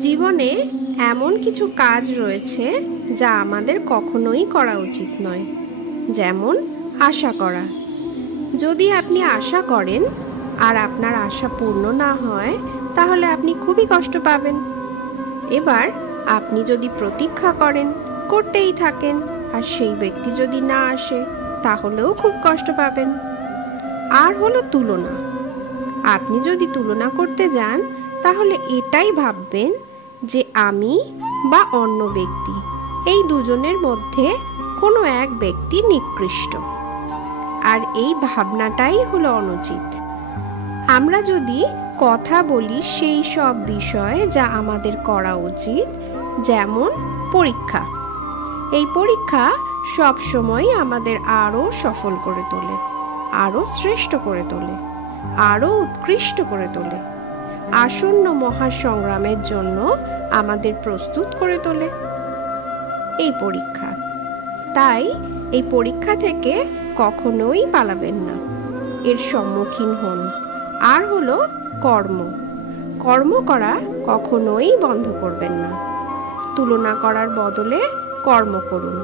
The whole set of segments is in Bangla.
জীবনে এমন কিছু কাজ রয়েছে যা আমাদের কখনোই করা উচিত নয়, যেমন আশা করা। যদি আপনি আশা করেন আর আপনার আশা পূর্ণ না হয়, তাহলে আপনি খুবই কষ্ট পাবেন। এবার আপনি যদি প্রতীক্ষা করেন, করতেই থাকেন, আর সেই ব্যক্তি যদি না আসে, তাহলেও খুব কষ্ট পাবেন। আর হলো তুলনা। আপনি যদি তুলনা করতে যান, তাহলে এটাই ভাববেন যে আমি বা অন্য ব্যক্তি, এই দুজনের মধ্যে কোনো এক ব্যক্তি নিকৃষ্ট। আর এই ভাবনাটাই হলো অনুচিত। আমরা যদি কথা বলি সেই সব বিষয় যা আমাদের করা উচিত, যেমন পরীক্ষা। এই পরীক্ষা সব সময় আমাদের আরও সফল করে তোলে, আরও শ্রেষ্ঠ করে তোলে, আরও উৎকৃষ্ট করে তোলে। আসন্ন মহাসংগ্রামের জন্য আমাদের প্রস্তুত করে তোলে এই পরীক্ষা। তাই এই পরীক্ষা থেকে কখনোই পালাবেন না, এর সম্মুখীন হন। আর হলো কর্ম করা কখনোই বন্ধ করবেন না। তুলনা করার বদলে কর্ম করুন,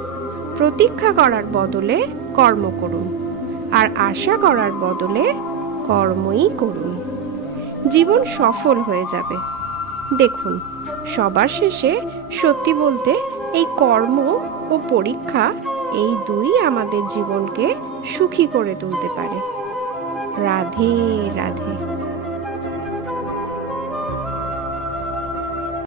প্রতীক্ষা করার বদলে কর্ম করুন, আর আশা করার বদলে কর্মই করুন। জীবন সফল হয়ে যাবে। দেখুন, সবার শেষে সত্যি বলতে এই কর্ম ও পরীক্ষা, এই দুই আমাদের জীবনকে সুখী করে তুলতে পারে। রাধে রাধে।